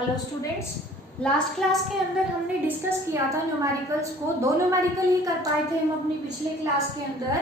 Hello students, last class के अंदर हमने डिस्कस किया था न्यूमेरिकल्स को। दो न्यूमेरिकल ही कर पाए थे हम अपनी पिछले क्लास के अंदर,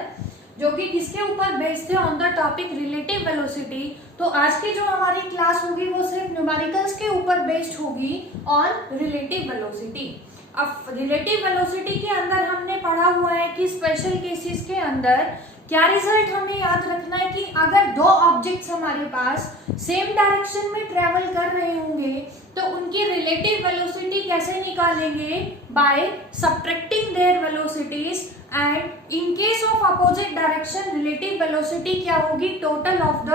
जो कि किसके ऊपर बेस्ड थे, on the topic relative velocity. तो आज की जो हमारी क्लास होगी वो सिर्फ न्यूमेरिकल्स के ऊपर बेस्ड होगी ऑन रिलेटिव वेलोसिटी। अब रिलेटिव वेलोसिटी के अंदर हमने पढ़ा हुआ है कि स्पेशल केसेस के अंदर क्या रिजल्ट हमें याद रखना है कि अगर दो ऑब्जेक्ट्स हमारे पास सेम डायरेक्शन में ट्रेवल कर रहे होंगे तो उनकी रिलेटिव वेलोसिटी कैसे निकालेंगे, by subtracting there velocities, and in case of opposite direction relative velocity क्या होगी, total of the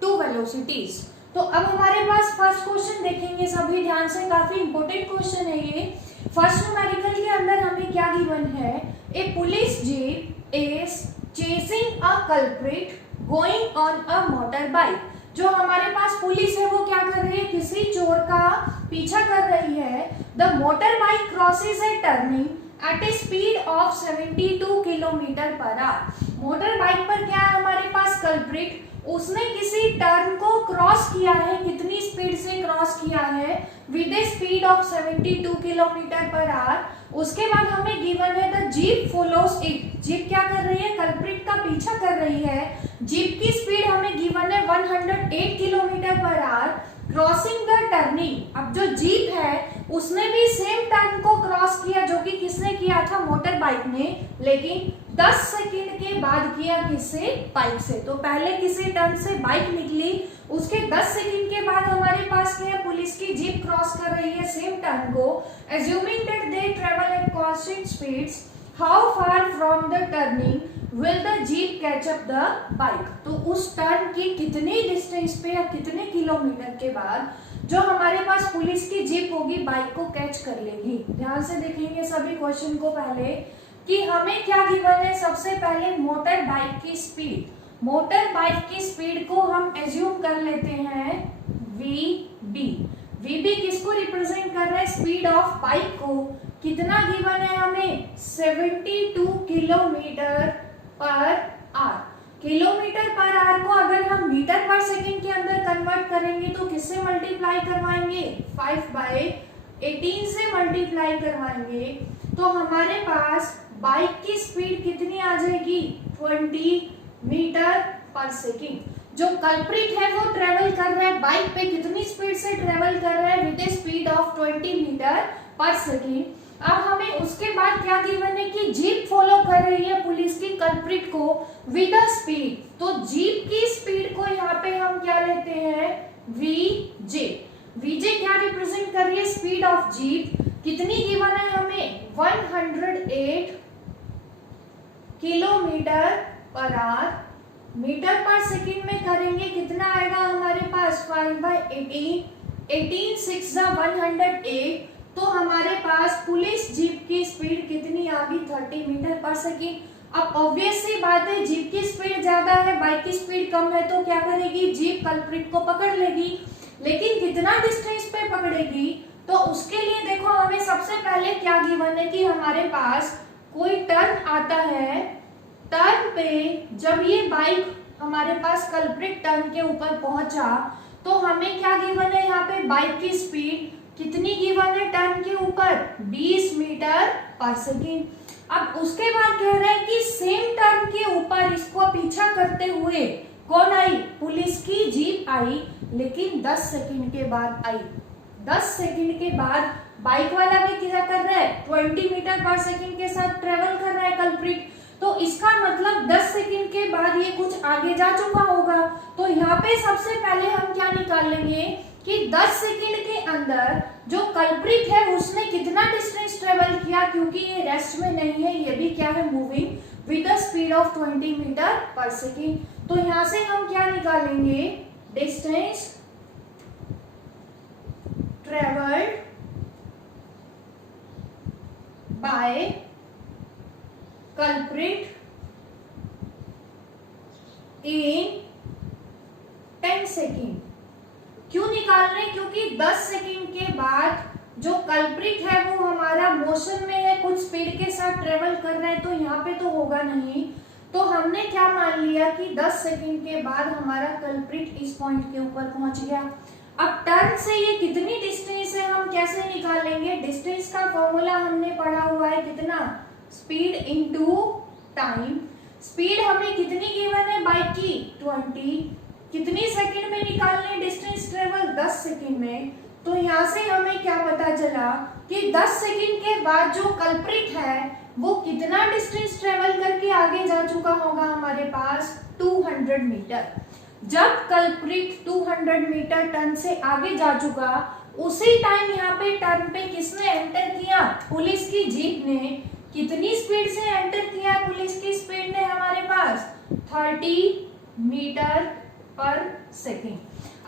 two velocities. तो अब हमारे पास फर्स्ट क्वेश्चन देखेंगे सभी ध्यान से, काफी इंपॉर्टेंट क्वेश्चन है ये। फर्स्ट न्यूमेरिकल के अंदर हमें क्या गिवन है, a police jeep is chasing a culprit going on a motor bike. जो हमारे पास पुलिस है वो क्या कर रही है, किसी चोर का पीछा कर रही है। The motorbike crosses a turning at a speed of 72 kilometre per hour. Motorbike पर क्या है हमारे पास, कल्प्रिट, उसने किसी टर्न को क्रॉस किया है, कितनी स्पीड से क्रॉस किया है, with a speed of 72 kilometre per our. उसके बाद हमें गिवन है the jeep follows it. Jeep क्या कर रही है, कल्प्रिट का पीछा कर रही है। जीप की स्पीड हमें गिवन है 108 kilometre per our, crossing the turning. अब जो जीप है उसने भी सेम टर्न को क्रॉस किया, जो कि किसने किया था, मोटर बाइक ने, लेकिन 10 सेकंड के बाद किया किससे, बाइक से। तो पहले किसी टर्न से बाइक निकली, उसके 10 सेकंड के बाद हमारे पास क्या है, पुलिस की जीप क्रॉस कर रही है सेम टर्न को। Assuming that they travel at constant speeds, how far from the turning will the jeep catch up the bike. तो उस टर्न की कितनी डिस्टेंस पे या कितने किलोमीटर के बाद जो हमारे पास पुलिस की जीप होगी बाइक को कैच कर लेगी। ध्यान से देखेंगे सभी क्वेश्चन को पहले कि हमें क्या गिवन है। सबसे पहले मोटर बाइक की स्पीड, मोटर बाइक की स्पीड को हम एज्यूम कर लेते हैं वीबी। वीबी किसको रिप्रेजेंट कर रहा है, स्पीड ऑफ बाइक को। कितना गिवन है हमें, 72 kilometre per our. Kilometre per our को अगर हम मीटर पर सेकंड के अंदर कन्वर्ट करेंगे तो किससे मल्टीप्लाई करवाएंगे, 5/18 से मल्टीप्लाई करवाएंगे। तो हमारे पास बाइक की स्पीड कितनी आ जाएगी, 20 मीटर पर सेकंड। जो कल्प्रिट है वो ट्रेवल कर रहा है बाइक पे, कितनी स्पीड से ट्रेवल कर रहा है, with a speed of 20 metre per second. अब हमें उसके बाद क्या गिवन है कि जीप फॉलो कर रही है पुलिस की कल्प्रिट को विद अ स्पीड। तो जीप की स्पीड को यहाँ पे हम क्या लेते हैं, वीजे। वीजे क्या रिप्रेजेंट कर रही है, स्पीड ऑफ जीप। कितनी गिवन है हमें, 108 kilometre per hour. Metre per second में करेंगे कितना आएगा हमारे पास, 5/18, 18 6 108। तो हमारे पास पुलिस जीप की स्पीड कितनी आ गई, 30 मीटर पर सेकंड। अब ऑब्वियस सी बात है, जीप की स्पीड ज्यादा है, बाइक की स्पीड कम है, तो क्या करेगी, जीप कल्प्रिट को पकड़ लेगी। लेकिन कितना डिस्टेंस पे पकड़ेगी, तो उसके लिए देखो हमें सबसे पहले क्या गिवन है कि हमारे पास कोई टर्न आता है, टर्न पे जब ये बाइक हमारे पास कल्प्रिट टर्न के ऊपर पहुंचा तो हमें क्या गिवन है, यहाँ पे बाइक की स्पीड कितनी गिवन है टर्न के ऊपर, 20 मीटर पर सेकंड। अब उसके बाद कह रहे हैं कि सेम टर्न के ऊपर इसको पीछा करते हुए कौन आई, पुलिस की जीप आई, लेकिन 10 सेकंड के बाद आई। 10 सेकंड के बाद बाइक वाला भी क्या कर रहा है, 20 मीटर पर सेकंड के साथ ट्रेवल कर रहा है कल्प्रिट। तो इसका मतलब 10 सेकंड के बाद ये कुछ आगे जा चुका होगा। तो यहाँ पे सबसे पहले हम क्या निकाल लेंगे कि 10 सेकंड के अंदर जो कल्प्रिट है उसने कितना डिस्टेंस ट्रेवल किया, क्योंकि ये रेस्ट में नहीं है, ये भी क्या है, moving with the speed of 20 metre per second. तो यहाँ से हम क्या निकालेंगे, distance travelled by culprit in 10 second. क्यों निकाल रहे हैं, क्योंकि 10 सेकंड के बाद जो कल्प्रिट है वो हमारा मोशन में है, कुछ स्पीड के साथ ट्रेवल कर रहा है, तो यहाँ पे तो होगा नहीं। तो हमने क्या मान लिया कि 10 सेकंड के बाद हमारा कल्प्रिट इस पॉइंट के ऊपर पहुंच गया। अब टर्न से ये कितनी डिस्टेंस है हम कैसे निकालेंगे? डिस्टेंस का फॉर्मूला हमने पढ़ा हुआ है कितना, स्पीड इनटू टाइम। स्पीड हमें कितनी गिवन है बाइक की 20, कितनी सेकंड में निकालने डिस्टेंस ट्रेवल 10 सेकंड में। तो यहाँ से हमें क्या पता चला कि 10 सेकंड के बाद जो कल्प्रिट है वो कितना डिस्टेंस ट्रेवल करके आगे जा चुका होगा हमारे पास 200 मीटर। जब कल्प्रिट 200 मीटर टर्न से आगे जा चुका, उसी टाइम यहाँ पे टर्न पे किसने एंटर किया? पुलिस की जीप ने। कितनी स्पीड से एंटर किया पुलिस की स्पीड ने हमारे पास? 30 मीटर पर सेकेंड।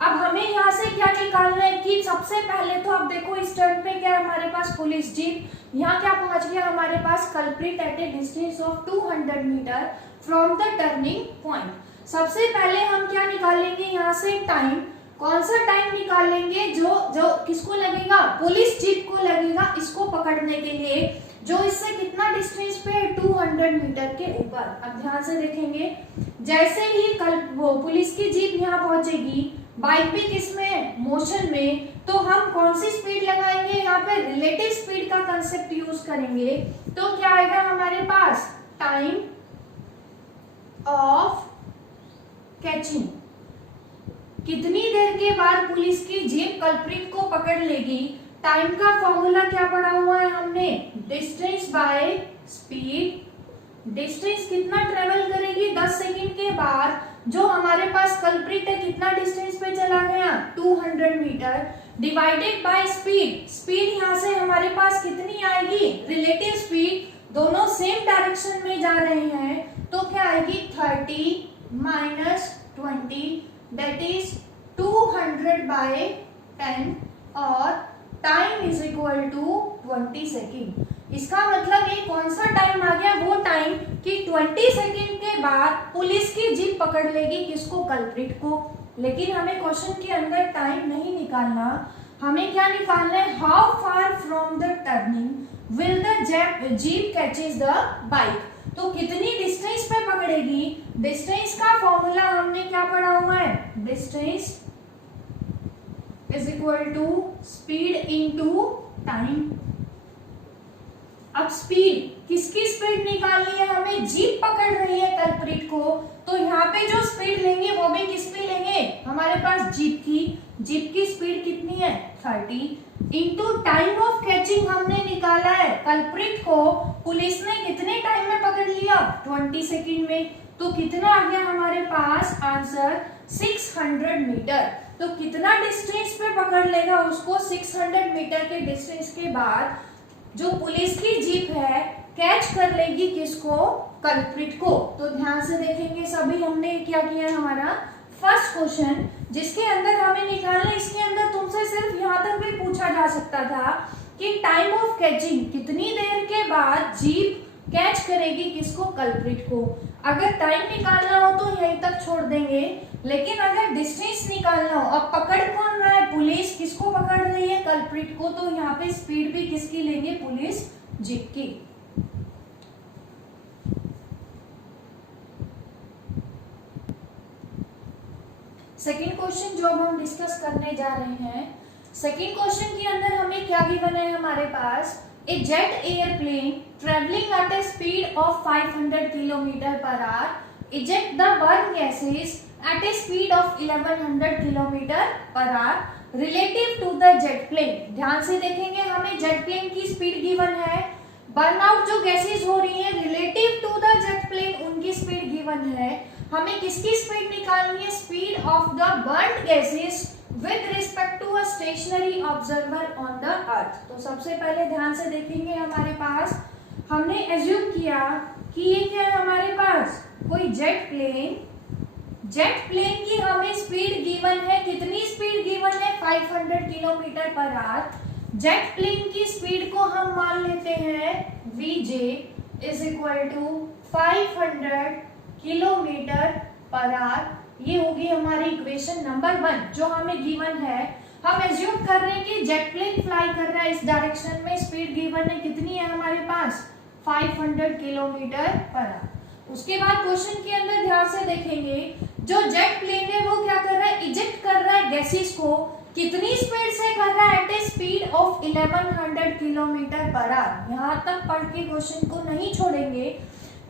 अब हमें यहाँ से क्या निकालना है कि सबसे पहले तो अब देखो इस टर्न पे क्या हमारे पास पुलिस जीप, यहाँ क्या पहुंच गया हमारे पास? Culprit at a distance of 200 metre from the turning point. सबसे पहले हम क्या निकालेंगे यहाँ से? टाइम। कौन सा टाइम निकालेंगे? जो किसको लगेगा? पुलिस जीप को लगेगा इसको पकड़ने के लिए, जो इससे कितना डिस्टेंस पे? 200 मीटर के ऊपर। अब ध्यान से देखेंगे, जैसे ही वो पुलिस की जीप यहाँ पहुंचेगी, बाइक भी किसमें? मोशन में, तो हम कौन सी स्पीड लगाएंगे? यहाँ पे रिलेटिव स्पीड का कंसेप्ट यूज करेंगे। तो क्या आएगा हमारे पास? Time of catching. कितनी देर के बाद पुलिस की जीप कल्प्रिट को पकड़ लेगी? टाइम का फॉर्मूला क्या पढ़ा हुआ है हमने? Distance by speed. डिस्टेंस कितना ट्रेवल करेगी 10 सेकंड के बाद? जो हमारे पास कल्प्रिट है कितना डिस्टेंस पे चला गया? 200 metre, divided by speed. Speed यहाँ से हमारे पास कितनी आएगी? रिलेटिव स्पीड, दोनों सेम डायरेक्शन में जा रहे हैं, तो क्या आएगी? 30 माइनस 20 दैट इज 200 बाय 10 और time is equal to 20 second. इसका मतलब ये कौन सा टाइम आ गया? वो टाइम कि 20 सेकेंड के बाद पुलिस की जीप पकड़ लेगी किसको? कल्प्रिट को। लेकिन हमें क्वेश्चन के अंदर टाइम नहीं निकालना, हमें क्या निकालना है? How far from the turning will the jeep catches the bike. तो कितनी डिस्टेंस पे पकड़ेगी? डिस्टेंस का फॉर्मूला हमने क्या पढ़ा हुआ है? Distance is equal to speed into time. अब स्पीड, किसकी स्पीड निकालनी है हमें? जीप पकड़ रही है कल्प्रिट को, तो यहाँ पे जो स्पीड लेंगे वो भी किसकी लेंगे? हमारे पास जीप की। जीप की स्पीड कितनी है? 30 इंटू टाइम ऑफ कैचिंग हमने निकाला है कल्प्रिट को पुलिस ने कितने टाइम में पकड़ लिया? 20 सेकेंड में। तो कितना आ गया हमारे पास आंसर? 600 मीटर। तो कितना डिस्टेंस पे पकड़ लेगा उसको? 600 मीटर के डिस्टेंस के बाद जो पुलिस की जीप है कैच कर लेगी किसको? कल्प्रिट को। तो ध्यान से देखेंगे सभी, हमने क्या किया? हमारा फर्स्ट क्वेश्चन जिसके अंदर हमें निकालना, इसके अंदर तुमसे सिर्फ यहाँ तक भी पूछा जा सकता था कि टाइम ऑफ कैचिंग, कितनी देर के बाद जीप कैच करेगी किसको? कल्प्रिट को। अगर टाइम निकालना हो तो यहीं तक छोड़ देंगे, लेकिन अगर डिस्टेंस निकालना हो, अब पकड़ कौन रहा है? पुलिस किसको पकड़ रही है? कल्प्रिट को। तो यहाँ पे स्पीड भी किसकी लेंगे? पुलिस जीप की। सेकेंड क्वेश्चन जो हम डिस्कस करने जा रहे हैं, सेकेंड क्वेश्चन के अंदर हमें क्या गिवन है हमारे पास? A jet airplane traveling at a speed of 500 km per hour eject the burn gases at a speed of 1100 km per hour relative to the jet plane। ध्यान से देखेंगे, हमें जेट प्लेन की स्पीड गिवन है, burn out जो gases हो रही है relative to the jet plane उनकी स्पीड गिवन है। हमें किसकी स्पीड निकालनी है? Speed of the burn gases with respect to a stationary observer on the earth। तो सबसे पहले ध्यान से देखेंगे, हमारे पास हमने एज्यूम किया कि ये क्या है हमारे पास? कोई जेट प्लेन की हमें स्पीड गिवन है। कितनी स्पीड गिवन है? 500 kilometre per hour. Jet plane की स्पीड को हम मान लेते हैं Vj is equal to 500 kilometre per hour. ये होगी हमारी इक्वेशन नंबर 1 जो हमें गिवन है। हम एज्यूम कर रहे हैं कि जेट प्लेन फ्लाई कर रहा है इस डायरेक्शन में, स्पीड गिवन है कितनी है हमारे पास? 500 किलोमीटर पर आवर। उसके बाद क्वेश्चन के अंदर ध्यान से देखेंगे, जो जेट प्लेन है वो क्या कर रहा है? इजेक्ट कर रहा है गैसेस को। कितनी स्पीड से कर रहा है? At a speed of 1100 kilometre per hour. यहाँ तक पढ़ के क्वेश्चन को नहीं छोड़ेंगे,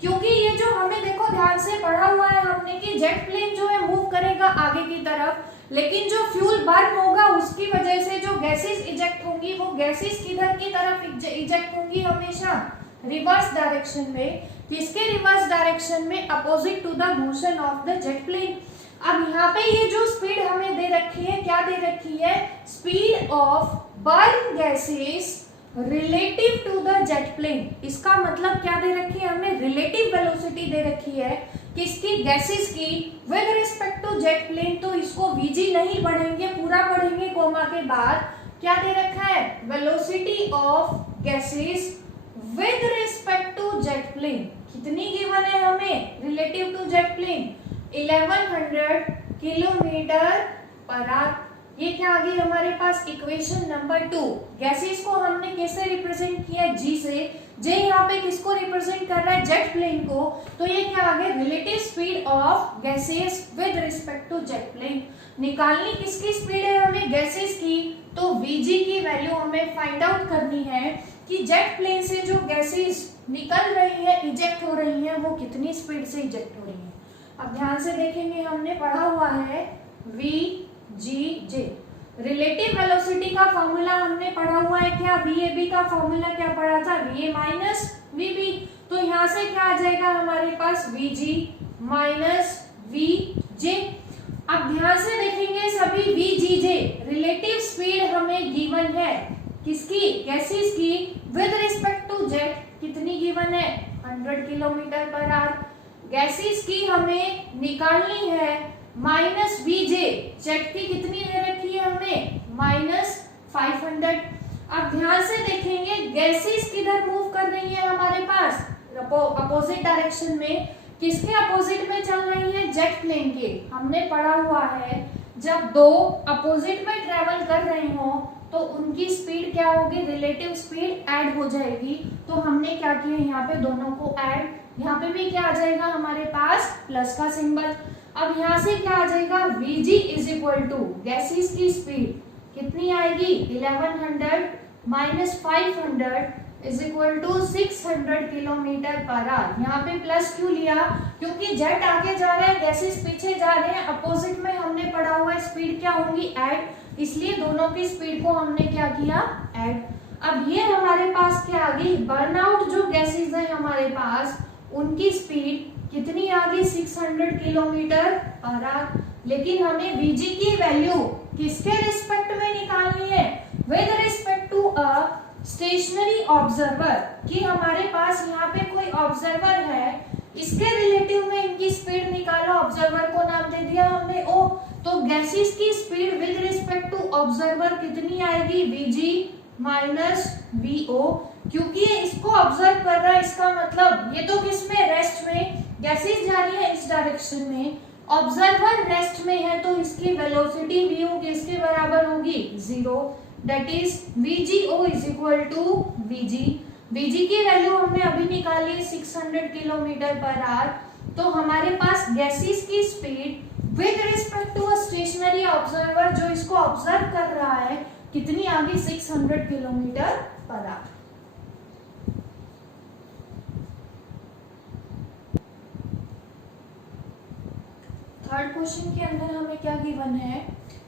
क्योंकि ये जो हमें देखो ध्यान से पढ़ा हुआ है हमने कि जेट प्लेन जो है मूव करेगा आगे की तरफ, लेकिन जो फ्यूल बर्न होगा उसकी वजह से जो गैसेस इजेक्ट होंगी वो गैसेस किधर की तरफ इजेक्ट होंगी? हमेशा रिवर्स डायरेक्शन में। किसके रिवर्स डायरेक्शन में? Opposite to the motion of the jet plane. अब यहाँ पे ये जो स्पीड हमें दे रखी है, क्या दे रखी है? Speed of burn gases relative to the jet plane. इसका मतलब क्या दे रखी है? हमें रिलेटिव वेलोसिटी दे रखी है किसकी? गैसेस की with respect to jet plane. तो इसको वीजी नहीं पढ़ेंगे, पूरा पढ़ेंगे कोमा के बाद। क्या दे रखा है? Velocity of gases with respect to jet plane. कितनी गिवन है हमें relative to jet plane? 1100 kilometre per hour. ये क्या आ गई हमारे पास? Equation number 2। गैसेस को हमने कैसे रिप्रेजेंट किया? जी से। जे यहाँ पे किसको रिप्रेजेंट कर रहा है? जेट प्लेन को। तो ये क्या आ गया? Relative speed of gases with respect to jet plane. निकालनी किसकी स्पीड है हमें? गैसेस की। तो वीजी की वैल्यू हमें फाइंड आउट करनी है कि जेट प्लेन से जो गैसेस निकल रही है, इजेक्ट हो रही है, वो कितनी स्पीड से इजेक्ट हो रही है। अब ध्यान से देखेंगे, हमने पढ़ा हुआ है VGJ। रिलेटिव वेलोसिटी का फॉर्मूला हमने पढ़ा हुआ है क्या? VAB का फॉर्मूला क्या पढ़ा था? VA minus VB। तो यहाँ से क्या आ जाएगा हमारे पास? VG minus VJ। अब ध्यान से देखेंगे सभी, VGJ रिलेटिव स्पीड हमें गिवन है किसकी? गैसेस की विद रिस्पेक्ट टू जेट। कितनी गिवन है? 100 किलोमीटर पर आवर। गैसेस की हमें निकालनी है माइनस VJ। जेट की कितनी दे रखी है हमें? माइनस 500। अब ध्यान से देखेंगे गैसेस किधर मूव कर रही है हमारे पास? अपोजिट डायरेक्शन में। किसके अपोजिट में चल रही है? जेट प्लेन के। हमने पढ़ा हुआ है जब दो अपोजिट में ट्रेवल कर रहे हो तो उनकी स्पीड क्या होगी? रिलेटिव स्पीड ऐड हो जाएगी। तो हमने क्या किया? यहाँ पे दोनों को ऐड। यहाँ पे भी क्या आ जाएगा हमारे पास? प्लस का सिंबल। अब यहाँ से क्या आ जाएगा? VG is equal to gases की स्पीड कितनी आएगी? 1100 minus 500 is equal to 600 kilometre per hour. यहाँ पे प्लस क्यों लिया? क्योंकि जेट आगे जा रहे हैं, गैसेस पीछे जा रहे हैं। अपोजिट में हमने पढ़ा हुआ है स्पीड क्या होंगी? ऐड। इसलिए दोनों की स्पीड को हमने क्या किया? ऐड। अब ये हमारे पास क्या आ गई? बर्नआउट जो गैसेस है हमारे पास उनकी स्पीड कितनी आ गई? 600 किलोमीटर पर आवर। लेकिन हमें VG की वैल्यू किसके रिस्पेक्ट में निकालनी है? With respect to a stationary observer. कि हमारे पास यहाँ पे कोई ऑब्जर्वर है, इसके रिलेटिव में इनकी स्पीड निकालो। ऑब्जर्वर को नाम दे दिया हमने O। तो गैसेस की speed with respect to observer कितनी आएगी? VG minus VO। क्योंकि ये इसको ऑब्जर्व कर रहा है, इसका मतलब ये तो किस में? रेस्ट में। गैसेस जा रही है इस डायरेक्शन में, ऑब्जर्वर रेस्ट में है, तो इसकी वेलोसिटी VO किसके बराबर होगी? 0। That is VGO is equal to VG। VG की वैल्यू हमने अभी निकाली 600 किलोमीटर पर आवर। तो हमारे पास गैसेस की speed with respect to a stationary observer जो इसको ऑब्जर्व कर रहा है कितनी आ गई? 600 kilometre per our. Third question के अंदर हमें क्या गिवन है?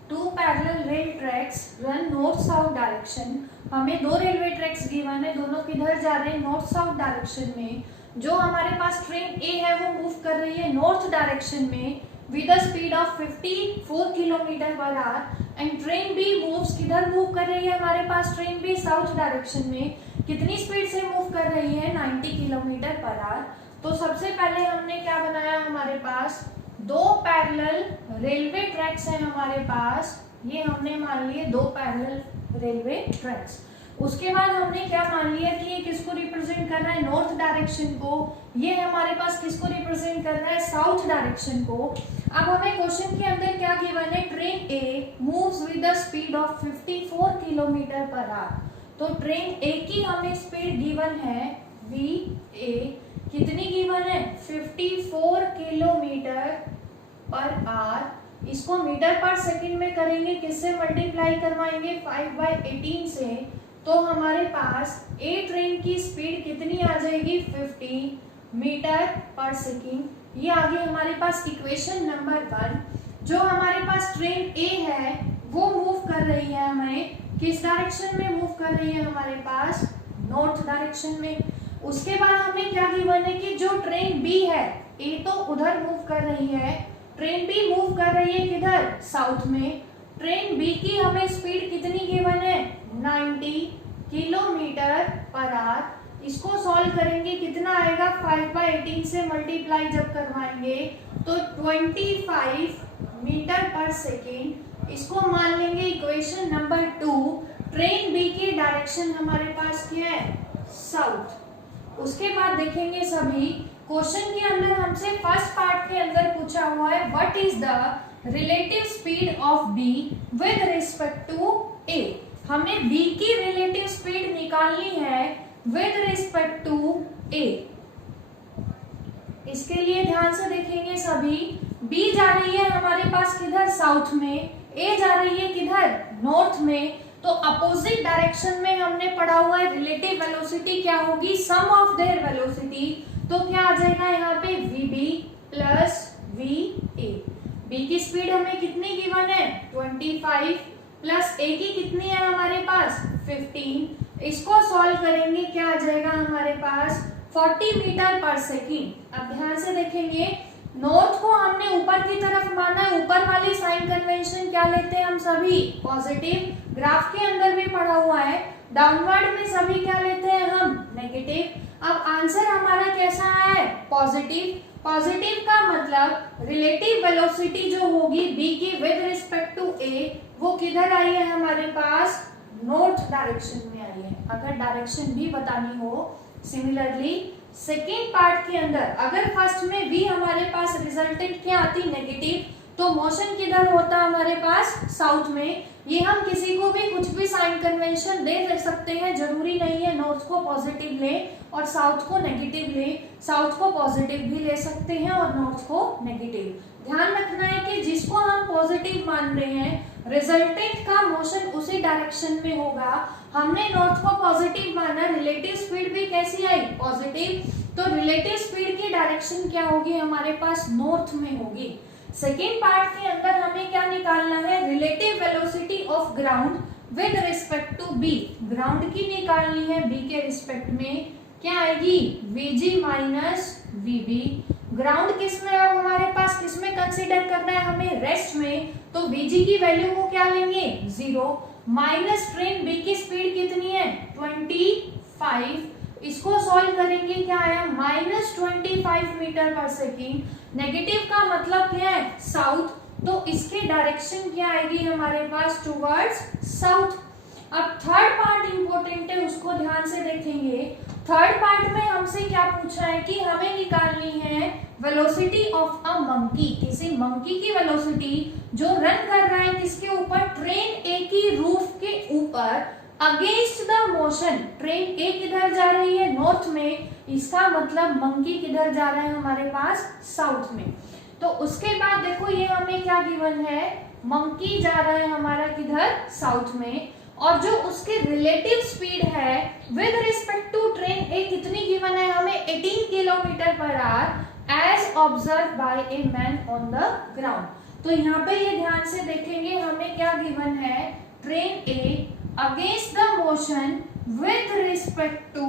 2 parallel rail tracks run north south direction. हमें 2 रेलवे ट्रैक्स गिवन है, दोनों किधर जा रहे हैं? नॉर्थ साउथ डायरेक्शन में। जो हमारे पास ट्रेन ए है वो मूव कर रही है नॉर्थ डायरेक्शन में with a speed of 54 kilometre per hour. And train B moves किधर मूव कर रही है हमारे पास? ट्रेन बी साउथ डायरेक्शन में। कितनी स्पीड से मूव कर रही है? 90 किलोमीटर पर आवर। तो सबसे पहले हमने क्या बनाया? हमारे पास 2 पैरेलल रेलवे ट्रैक्स हैं हमारे पास। ये हमने मान लिए 2 पैरेलल रेलवे ट्रैक्स। उसके बाद हमने क्या मान लिया कि ये किसको रिप्रेजेंट कर रहा है? नॉर्थ डायरेक्शन को। ये हमारे पास किसको रिप्रेजेंट कर रहा है? साउथ डायरेक्शन को। अब हमें क्वेश्चन के अंदर क्या गिवन है? Train A moves with the speed of 54 kilometre per hour. तो ट्रेन ए की हमें स्पीड गिवन है VA। कितनी गिवन है? 54 किलोमीटर पर आवर। इसको मीटर पर सेकंड में करेंगे, किससे मल्टीप्लाई करवाएंगे 5/18 से, तो हमारे पास ए ट्रेन की स्पीड कितनी आ जाएगी 50 मीटर पर सेकंड। ये आ गई हमारे पास इक्वेशन नंबर 1। जो हमारे पास ट्रेन ए है वो मूव कर रही है, हमें किस डायरेक्शन में मूव कर रही है, हमारे पास नॉर्थ डायरेक्शन में। उसके बाद हमें क्या गिवन है कि जो ट्रेन बी है, ए तो उधर मूव कर रही है, ट्रेन बी मूव कर रही है किधर, साउथ में। ट्रेन बी की हमें स्पीड कितनी गिवन है 90 किलोमीटर पर आवर। इसको सॉल्व करेंगे, कितना आएगा 5/18 से मल्टीप्लाई जब करवाएंगे तो 25 मीटर पर सेकेंड। इसको मान लेंगे इक्वेशन नंबर 2। ट्रेन बी की डायरेक्शन हमारे पास क्या है, साउथ। उसके बाद देखेंगे सभी क्वेश्चन के अंदर हमसे फर्स्ट पार्ट के अंदर पूछा हुआ है what is the relative speed of B with respect to A. हमें बी की रिलेटिव स्पीड निकालनी है विद रिस्पेक्ट टू ए। इसके लिए ध्यान से देखेंगे सभी, बी जा रही है हमारे पास किधर, साउथ में, ए जा रही है किधर, नॉर्थ में। तो अपोजिट डायरेक्शन में हमने पढ़ा हुआ है रिलेटिव वेलोसिटी क्या होगी, सम ऑफ देयर वेलोसिटी। तो क्या आ जाएगा यहाँ पे VB प्लस VA। बी की स्पीड हमें कितनी गिवन है 25 प्लस ए की कितनी है हमारे पास 15। इसको सॉल्व करेंगे, क्या आ जाएगा हमारे पास 40 मीटर पर सेकेंड। अब ध्यान से देखेंगे, नॉर्थ को हमने ऊपर की तरफ माना है, ऊपर वाली साइन कन्वेंशन क्या लेते हैं हम सभी, पॉजिटिव। ग्राफ के अंदर भी पढ़ा हुआ है, डाउनवर्ड में सभी क्या लेते हैं हम, नेगेटिव। अब आंसर हमारा कैसा है, पॉजिटिव। पॉजिटिव का मतलब रिलेटिव वेलोसिटी जो होगी बी की विद रिस्पेक्ट टू ए, वो किधर आई है हमारे पास, नॉर्थ डायरेक्शन में आई है। अगर डायरेक्शन भी बतानी हो, सिमिलरली सेकेंड पार्ट के अंदर अगर फर्स्ट में भी हमारे पास रिजल्टेंट क्या आती, नेगेटिव, तो मोशन किधर होता हमारे पास, साउथ में। ये हम किसी को भी कुछ भी साइन कन्वेंशन दे सकते हैं, जरूरी नहीं है नॉर्थ को पॉजिटिव ले और साउथ को नेगेटिव ले, साउथ को पॉजिटिव भी ले सकते हैं और नॉर्थ को नेगेटिव। ध्यान रखना है कि जिसको हम पॉजिटिव मान रहे हैं, रिजल्टेंट का मोशन उसी डायरेक्शन में होगा। हमने नॉर्थ को पॉजिटिव माना, रिलेटिव स्पीड भी कैसी आई, पॉजिटिव, तो रिलेटिव स्पीड की डायरेक्शन क्या होगी हमारे पास, नॉर्थ में होगी। सेकेंड पार्ट के अंदर हमें क्या निकालना है, relative velocity of ground with respect to B. Ground की निकालनी है बी के रिस्पेक्ट में, क्या आएगी Vg माइनस Vb। ग्राउंड किस में अब हमारे पास, किस में कंसीडर करना है हमें, रेस्ट में, तो Vg की वैल्यू को क्या लेंगे 0 माइनस ट्रेन बी की स्पीड कितनी है 25। इसको सॉल्व करेंगे, क्या आया -25 मीटर पर सेकेंड। नेगेटिव का मतलब क्या है, साउथ, तो इसकी डायरेक्शन क्या आएगी हमारे पास, टुवर्ड्स साउथ। अब थर्ड पार्ट इंपॉर्टेंट है, उसको ध्यान से देखेंगे। थर्ड पार्ट में हमसे क्या पूछा है कि हमें निकालनी है वेलोसिटी ऑफ अ मंकी। किसी मंकी की वेलोसिटी जो रन कर रहा है किसके ऊपर, ट्रेन ए की रूफ के ऊपर, अगेंस्ट द मोशन। ट्रेन ए किधर जा रही है, नॉर्थ में, इसका मतलब मंकी किधर जा रहा है हमारे पास, साउथ में। तो उसके बाद देखो ये हमें क्या गिवन है, मंकी जा रहा है हमारा किधर, साउथ में, और जो उसकी रिलेटिव स्पीड है with respect to train A कितनी गिवन है हमें 18 kilometre per hour as observe by a man on the ground. तो यहाँ पे ये ध्यान से देखेंगे हमें क्या गिवन है, train A against the motion with respect to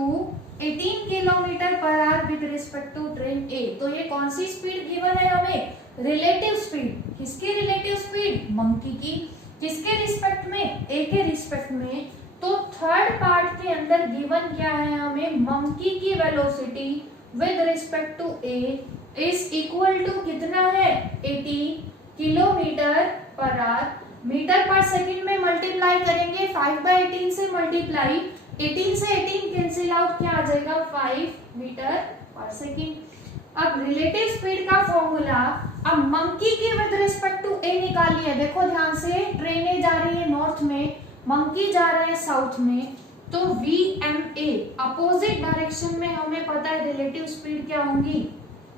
18 kilometre per hour with respect to train A. तो ये कौन सी स्पीड गिवन है हमें, रिलेटिव स्पीड। किसकी रिलेटिव स्पीड, मंकी की। किसके रिस्पेक्ट में, ए के रिस्पेक्ट में। तो थर्ड पार्ट के अंदर गिवन क्या है हमें, मंकी की velocity with respect to A is equal to कितना है 18 kilometre per hour. Metre per second में मल्टीप्लाई करेंगे, 5/18 से मल्टीप्लाई, 18 से 18 कैंसिल आउट, क्या आ जाएगा 5 मीटर पर सेकंड। अब रिलेटिव स्पीड का फॉर्मूला, अब मंकी की विद रिस्पेक्ट टू ए निकाली है। देखो ध्यान से, ट्रेन ए जा रही है नॉर्थ में, मंकी जा रहा है साउथ में, तो VMA अपोजिट डायरेक्शन में हमें पता है रिलेटिव स्पीड क्या होंगी,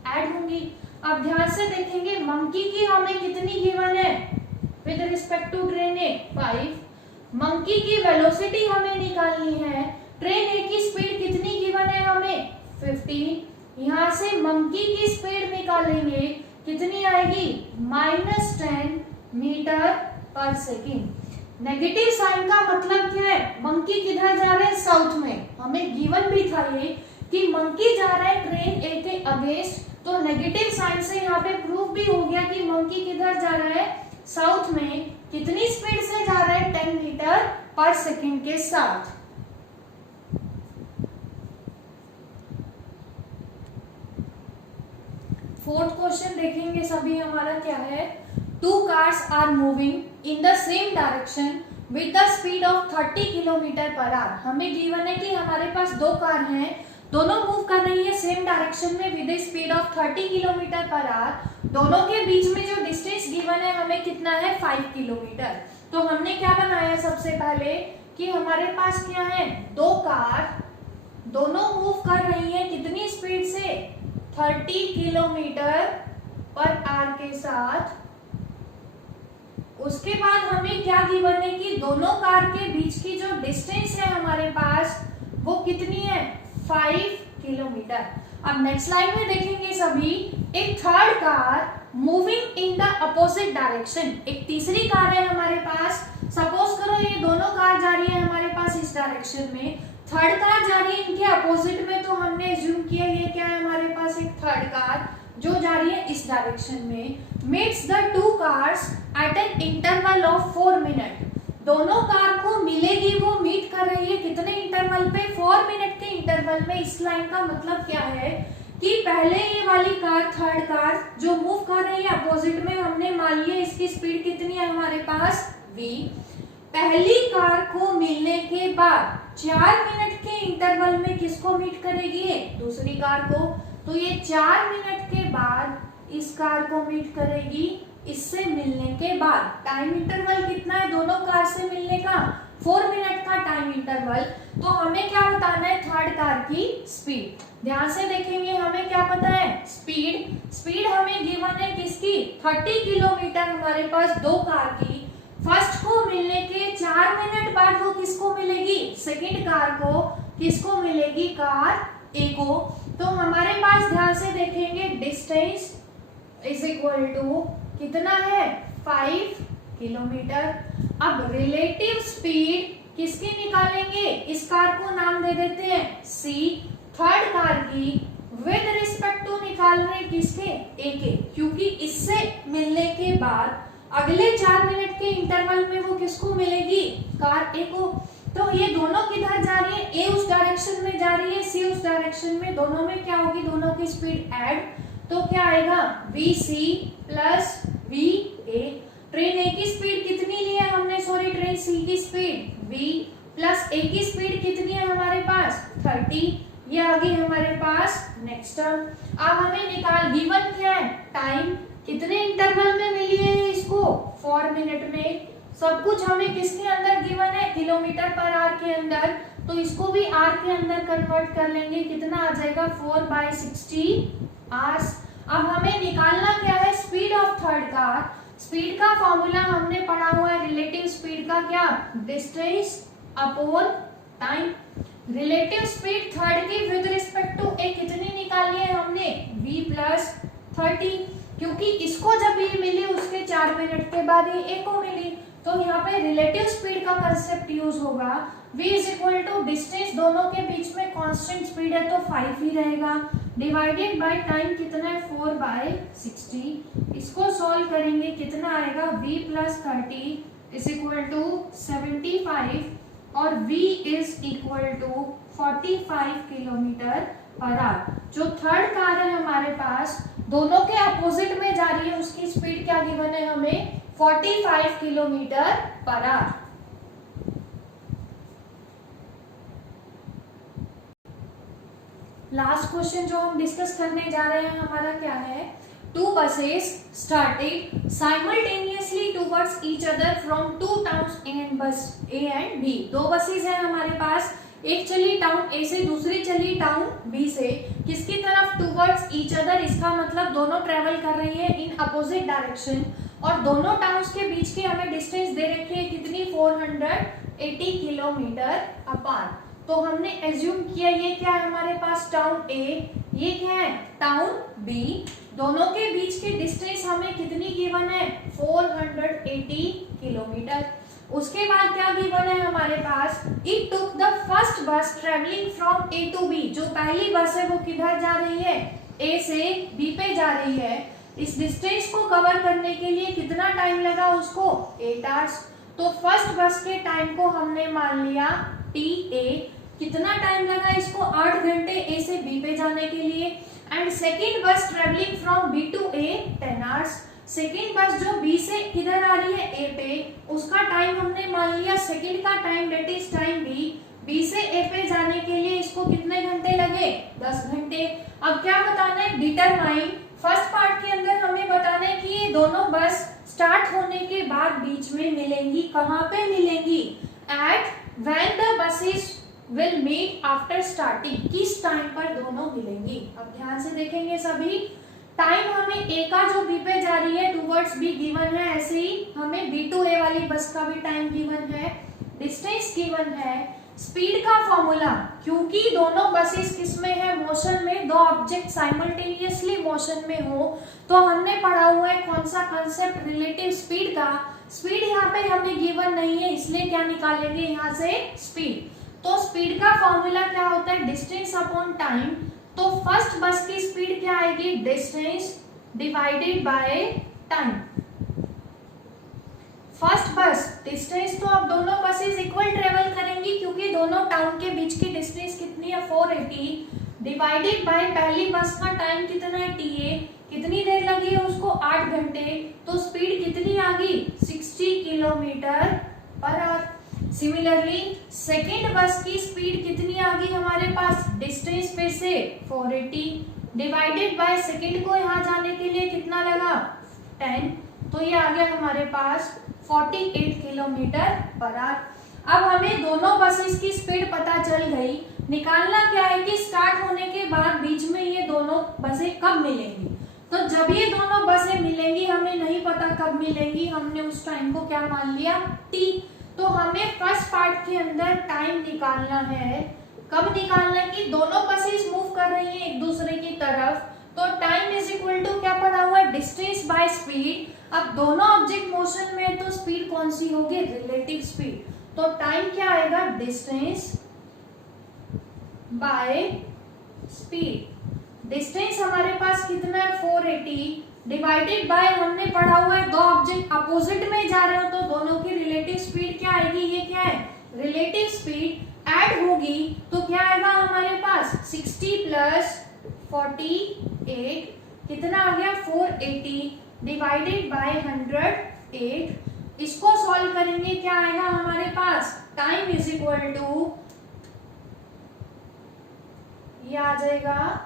ऐड होंगी। अब ध्यान से देखेंगे मंकी की हमें कितनी गिवन है with respect to train A 5। Monkey की वेलोसिटी हमें निकालनी है, ट्रेन ए की स्पीड कितनी गिवन है हमें 15। यहाँ से मंकी की स्पीड निकालेंगे कितनी आएगी -10 मीटर पर सेकेंड। नेगेटिव साइन का मतलब क्या है, मंकी किधर जा रहे हैं साउथ में, हमें गिवन भी था ये कि मंकी जा रहा है ट्रेन ए के अगेंस्ट, तो नेगेटिव साइन से यहाँ पे प्रूफ भी हो गया कि मंकी किधर जा रहा है साउथ में। कितनी स्पीड से जा रहा है 10 मीटर पर सेकेंड के साथ। फोर्थ क्वेश्चन देखेंगे सभी, हमारा क्या है, 2 cars are moving in the same direction with the speed of 30 kilometre per hour. हमें गिवन है कि हमारे पास 2 कार हैं, दोनों मूव कर रही है सेम डायरेक्शन में with speed of 30 kilometre per our. दोनों के बीच में जो डिस्टेंस गिवन है हमें कितना है 5 किलोमीटर। तो हमने क्या बनाया सबसे पहले कि हमारे पास क्या है 2 कार, दोनों मूव कर रही है कितनी स्पीड से 30 किलोमीटर पर आवर के साथ। उसके बाद हमें क्या गिवन है कि दोनों कार के बीच की जो डिस्टेंस है हमारे पास वो कितनी है 5 किलोमीटर। अब नेक्स्ट लाइन में देखेंगे सभी, एक third car moving in the opposite direction, एक तीसरी कार है हमारे पास। सपोज करो ये दोनों कार जा रही है हमारे पास इस डायरेक्शन में, थर्ड कार जा रही है इनके अपोजिट में, तो हमने एज्यूम किया ये क्या है हमारे पास एक थर्ड कार जो जा रही है इस डायरेक्शन में। Meets the 2 cars at an interval of 4 minute. दोनों कार को मिलेगी, वो मीट कर रही है कितने इंटरवल पे 4 मिनट के इंटरवल में। इस लाइन का मतलब क्या है कि पहले ये वाली कार थर्ड कार जो मूव कर रही है अपोजिट में, हमने मान लिया इसकी स्पीड कितनी है हमारे पास v। पहली कार को मिलने के बाद 4 मिनट के इंटरवल में किसको मीट करेगी दूसरी कार को, तो ये 4 मिनट के बाद इस कार को मीट करेगी इससे मिलने के बाद। टाइम इंटरवल कितना है दोनों कार से मिलने का 4 मिनट का टाइम इंटरवल। तो हमें क्या बताना है थर्ड कार की स्पीड। ध्यान से देखेंगे हमें क्या पता है स्पीड हमें गिवन है किसकी 30 किलोमीटर हमारे पास 2 कार की। फर्स्ट को मिलने के 4 मिनट बाद वो किसको मिलेगी सेकंड कार को, किसको मिलेगी कार ए को। तो हमारे पास ध्यान से देखेंगे डिस्टेंस इज इक्वल टू कितना है 5 किलोमीटर। अब रिलेटिव स्पीड किसकी निकालेंगे, इस कार को नाम दे देते हैं सी, थर्ड कार की विद रिस्पेक्ट टू निकाल रहे किसके ए के, क्योंकि इससे मिलने के बाद अगले 4 मिनट के इंटरवल में वो किसको मिलेगी कार ए को। तो ये दोनों किधर जा रही है, ए उस डायरेक्शन में जा रही है, सी उस डायरेक्शन में, दोनों में क्या होगी दोनों की स्पीड ऐड, तो क्या आएगा vc प्लस va। ट्रेन ए की स्पीड कितनी ली है हमने, सॉरी ट्रेन सी की स्पीड v प्लस ए की स्पीड कितनी है हमारे पास 30, ये आ गई हमारे पास नेक्स्ट टर्म। अब हमें निकाल गिवन क्या है टाइम, कितने इंटरवल में मिली है इसको 4 मिनट में। सब कुछ हमें किसके अंदर गिवन है किलोमीटर पर आवर के अंदर, तो इसको भी आर के अंदर कन्वर्ट कर लेंगे, कितना आ जाएगा 4/60 आवर्स। अब हमें निकालना क्या है speed of third car. Speed का फॉर्मूला हमने पढ़ा हुआ है रिलेटिव स्पीड का, क्या distance upon time. Relative speed third की विद रिस्पेक्ट टू ए कितनी निकाली है हमने v प्लस 30, क्योंकि इसको जब ये मिली उसके 4 मिनट के बाद ये ए को मिली, तो यहाँ पे रिलेटिव स्पीड का कंसेप्ट यूज होगा। v is equal to distance, दोनों के बीच में कांस्टेंट स्पीड है तो 5 ही रहेगा, डिवाइडेड बाय टाइम कितना है 4/60। इसको सॉल्व करेंगे कितना आएगा v plus 30 is equal to 75 और v is equal to 45 kilometre per hour. जो थर्ड कार है हमारे पास दोनों के अपोजिट में जा रही है, उसकी स्पीड क्या गिवन है हमें 45 kilometre per our. Last question जो हम डिस्कस करने जा रहे हैं हमारा क्या है, 2 buses started simultaneously towards each other from 2 towns A and B। 2 buses हैं हमारे पास, एक चली टाउन ए से, दूसरी चली टाउन बी से, किसकी तरफ, टूवर्ड्स ईच अदर। इसका मतलब दोनों ट्रेवल कर रही है इन अपोजिट डायरेक्शन, और दोनों टाउन्स के बीच की हमें डिस्टेंस दे रखी है कितनी, 480 किलोमीटर अपार्ट। तो हमने एज्यूम किया ये क्या है हमारे पास, टाउन ए, ये क्या है टाउन बी, दोनों के बीच की डिस्टेंस हमें कितनी गिवन है, 480 किलोमीटर। उसके बाद क्या गिवन है हमारे पास, it took the first bus travelling from A to B. जो पहली बस है वो किधर जा रही है, ए से बी पे जा रही है। इस डिस्टेंस को कवर करने के लिए कितना टाइम लगा उसको, 8 आवर्स। तो फर्स्ट बस के टाइम को हमने मान लिया TA, कितना टाइम लगा इसको, 8 घंटे ए से बी पे जाने के लिए। And second bus travelling from B to A 10 hours. Second bus जो बी से किधर आ रही है, ए पे, उसका टाइम हमने मान लिया, सेकेंड का time that is time B से ए पे जाने के लिए इसको कितने घंटे लगे, 10 घंटे। अब क्या बताना है, डिटरमाइन। फर्स्ट पार्ट के अंदर हमें बताना है कि ये दोनों बस स्टार्ट होने के बाद बीच में मिलेंगी, कहाँ पे मिलेंगी, at when the buses will meet after starting, किस टाइम पर दोनों मिलेंगी। अब ध्यान से देखेंगे सभी, टाइम हमें ए का जो बी पे जा रही है टूवर्ड्स बी गिवन है, ऐसे ही हमें बी टू ए वाली बस का भी टाइम गिवन है, डिस्टेंस गिवन है। स्पीड का फॉर्मूला, क्योंकि दोनों बसेस किसमें है, मोशन में, दो ऑब्जेक्ट साइमल्टेनियसली मोशन में हो, तो हमने पढ़ा हुआ है कौन सा कंसेप्ट, रिलेटिव स्पीड का। स्पीड यहाँ पे हमें गिवन नहीं है, इसलिए क्या निकालेंगे यहाँ से, स्पीड। तो स्पीड का फॉर्मूला क्या होता है, डिस्टेंस अपॉन टाइम। तो फर्स्ट बस की स्पीड क्या आएगी, distance divided by time. First बस डिस्टेंस, तो अब दोनों बसेस इक्वल ट्रेवल करेंगी क्योंकि दोनों टाउन के बीच की डिस्टेंस कितनी है, 480, डिवाइडेड बाय पहली बस का टाइम कितना है, TA, कितनी देर लगी है उसको, 8 घंटे। तो स्पीड कितनी आ गई, 60 kilometre per our. Similarly second बस की स्पीड कितनी आ गई हमारे पास, डिस्टेंस पे से 480 डिवाइडेड बाय सेकेंड को यहाँ जाने के लिए कितना लगा, 10, तो ये आ गया हमारे पास 48 किलोमीटर पर आवर। अब हमें दोनों बसेस की स्पीड पता चल गई, निकालना क्या है कि स्टार्ट होने के बाद बीच में ये दोनों बसें कब मिलेंगी। तो जब ये दोनों बसें मिलेंगी, हमें नहीं पता कब मिलेंगी, हमने उस टाइम को क्या मान लिया, T। तो हमें फर्स्ट पार्ट के अंदर टाइम निकालना है, कब निकालना है कि दोनों बसेस मूव कर रही हैं एक दूसरे की तरफ, तो टाइम इज इक्वल टू क्या पड़ा हुआ है, डिस्टेंस बाय स्पीड। अब दोनों ऑब्जेक्ट मोशन में है तो स्पीड कौन सी होगी, रिलेटिव स्पीड। तो टाइम क्या आएगा, डिस्टेंस बाय स्पीड। डिस्टेंस हमारे पास कितना है, 480 डिवाइडेड बाय, हमने पढ़ा हुआ है दो ऑब्जेक्ट अपोजिट में जा रहे हो तो दोनों की रिलेटिव स्पीड क्या आएगी, ये क्या है, रिलेटिव स्पीड ऐड होगी तो क्या आएगा हमारे पास, 60 प्लस 48 कितना आ गया, 480 डिवाइडेड बाय 108। इसको सॉल्व करेंगे क्या आएगा हमारे पास, टाइम इज इक्वल टू, ये आ जाएगा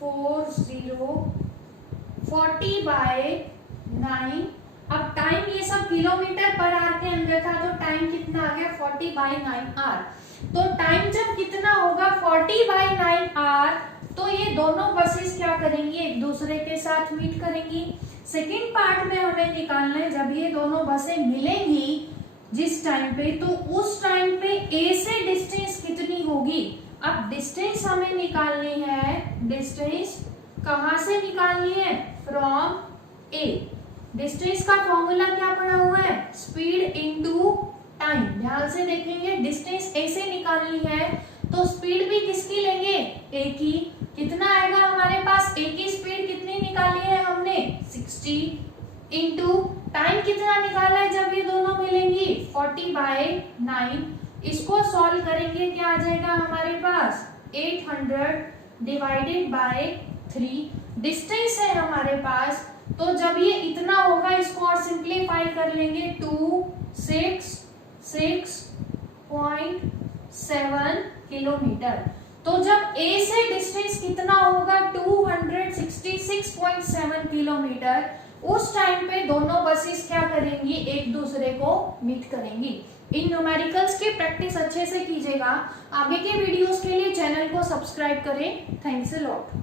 40 बाय 9। अब टाइम ये सब किलोमीटर पर आवर के अंदर था तो टाइम कितना आ गया, 40 बाय 9 आवर। तो टाइम जब कितना होगा 40 बाय 9 आवर, तो ये दोनों बसेस क्या करेंगी, एक दूसरे के साथ मीट करेंगी। सेकेंड पार्ट में हमें निकालना है जब ये दोनों बसें मिलेंगी जिस टाइम पे, तो उस टाइम पे ए से डिस्टेंस कितनी होगी। अब डिस्टेंस हमें निकालनी है, डिस्टेंस कहां से निकालनी है, फ्रॉम ए। डिस्टेंस का फॉर्मूला क्या पड़ा हुआ है, स्पीड इनटू टाइम। ध्यान से देखेंगे, डिस्टेंस ए से निकालनी है तो स्पीड भी किसकी लेंगे, ए की। कितना आएगा हमारे पास, ए की स्पीड कितनी निकाली है हमने, 60 इनटू टाइम कितना निकाला है जब ये दोनों मिलेंगी, 40 बाय 9। इसको सॉल्व करेंगे क्या आ जाएगा हमारे पास, 800 डिवाइडेड बाय 3। डिस्टेंस है हमारे पास, तो जब ये इतना होगा इसको और सिंप्लीफाई कर लेंगे, 266.7 किलोमीटर। तो जब ए से डिस्टेंस कितना होगा, 266.7 किलोमीटर, उस टाइम पे दोनों बसेस क्या करेंगी, एक दूसरे को मीट करेंगी। इन न्यूमेरिकल्स की प्रैक्टिस अच्छे से कीजिएगा। आगे के वीडियोस के लिए चैनल को सब्सक्राइब करें। Thanks a lot.